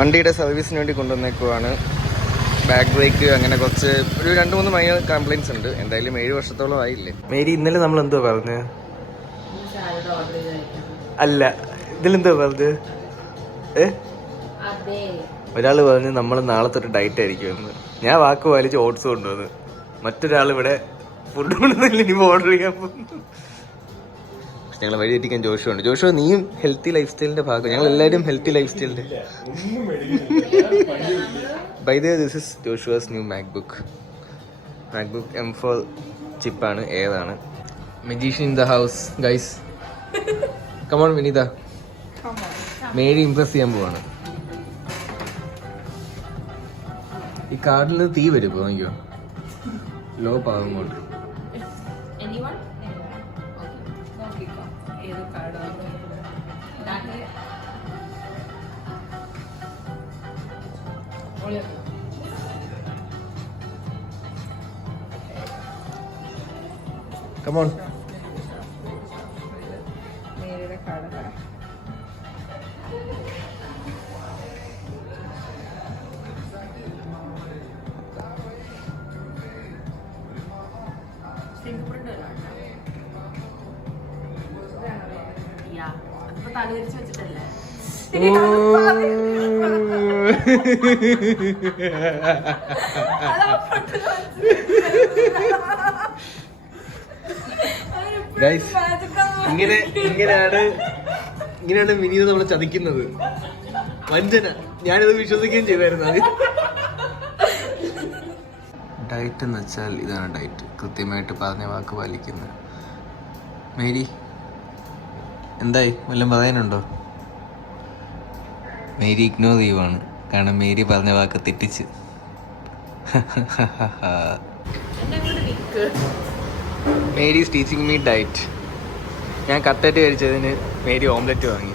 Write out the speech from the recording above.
വണ്ടിയുടെ സർവീസിന് വേണ്ടി കൊണ്ടുവന്നേക്കുവാണ്. ബാക്ക് ബ്രേക്ക് അങ്ങനെ കുറച്ച് ഒരു 2-3 മൈനർ കംപ്ലയിൻസ് ഉണ്ട്. എന്തായാലും 7 വർഷത്തോളം ആയില്ലേ. മേരി, ഇന്നലെ നമ്മൾ എന്തുവാ പറഞ്ഞത്? അല്ല, ഇതിലെന്തുവാ പറഞ്ഞത്? ഒരാൾ പറഞ്ഞ് നമ്മൾ നാളെ തൊട്ട് ഡയറ്റ് ആയിരിക്കുമെന്ന്. ഞാൻ വാക്ക് പാലിച്ച് ഓട്സ് കൊണ്ടുവന്ന്. മറ്റൊരാൾ ഇവിടെ ഫുഡ് കൊണ്ടുവന്നില്ല, ഇനി ഓർഡർ ചെയ്യാൻ പോകുന്നു. ഞങ്ങൾ വഴി തെറ്റിക്കാൻ ജോഷുണ്ട്. ജോഷു, നീയും ഹെൽത്തി ലൈഫ് സ്റ്റൈലിന്റെ ഭാഗം. ഞങ്ങൾ എല്ലാവരും ഹെൽത്തി ലൈഫ് സ്റ്റൈലിന്റെ. By the way, this is Joshua's new MacBook M4 ചിപ്പാണ്, ഏതാണ്. Magician in the house guys. Come on Vineetha. Mary impress ചെയ്യാൻ പോവാണ്. ഈ കാർഡിൽ നിന്ന് തീ വരും. ഇപ്പോൾ നോക്കിയോ, ലോ പാവം കൊണ്ട്. Come on. ഇങ്ങനെയാണ് വിനീത നമ്മളെ ചതിക്കുന്നത്. വഞ്ചന. ഞാനിത് വിശ്വസിക്കുകയും ചെയ്തായിരുന്നു. ഡയറ്റ് എന്ന് വെച്ചാൽ ഇതാണ് ഡയറ്റ്. കൃത്യമായിട്ട് പറഞ്ഞ വാക്ക് പാലിക്കുന്നത്. മേരി എന്തായി, വല്ലതും പറയാനുണ്ടോ? മേരി ഇഗ്നോർ ചെയ്യുവാണ്, കാരണം മേരി പറഞ്ഞ വാക്ക് തെറ്റിച്ച്. Mary is teaching me diet. ഞാൻ കട്ട്ലറ്റ് കഴിച്ചതിന് മേരി ഓംലെറ്റ് വാങ്ങി.